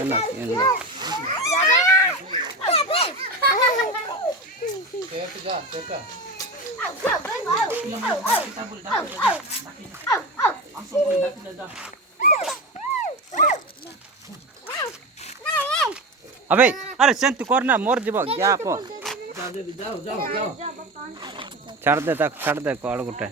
enak enak. अबे अरे Saint करना मोर जीव क्या आप छाड़ दे कल गोटे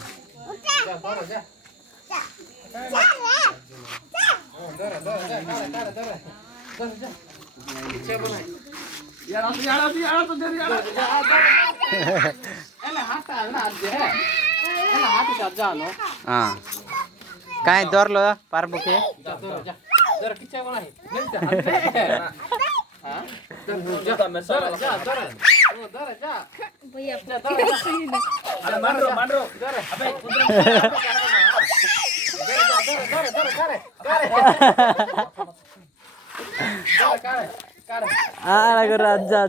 हाँ कहीं दौर लो पारबो के राजा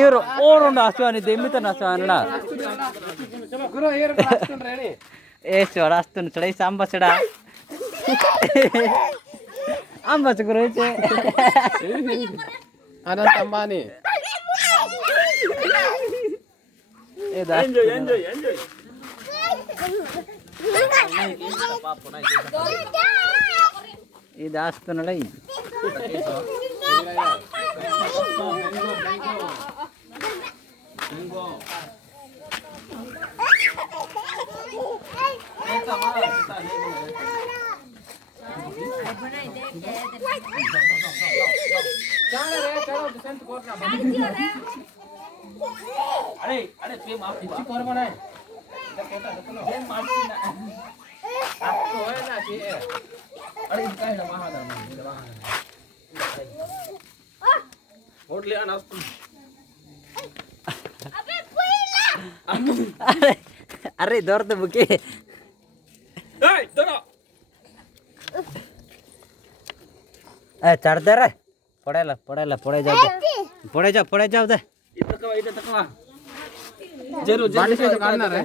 ಇವರು ಓಡೋಂಡು ಹಸುವಾನಿದ್ದೆ ಎಮ್ಮಿತನ ಹಸುವಾನ ఏ చూడ వస్తుంది చూడ ఈ సాంబ చూడ అంబ గురించి అనంత అంబానీ ఇది వస్తున్నాడా अरे दौड़ तो बुके चढ़ दे रे पड़े जाओ दे जरूर बाटी से तो काटना रे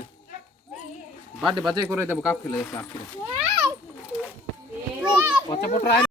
बाटी बचे को रे दे काफ के ले साफ के पचा पोटरा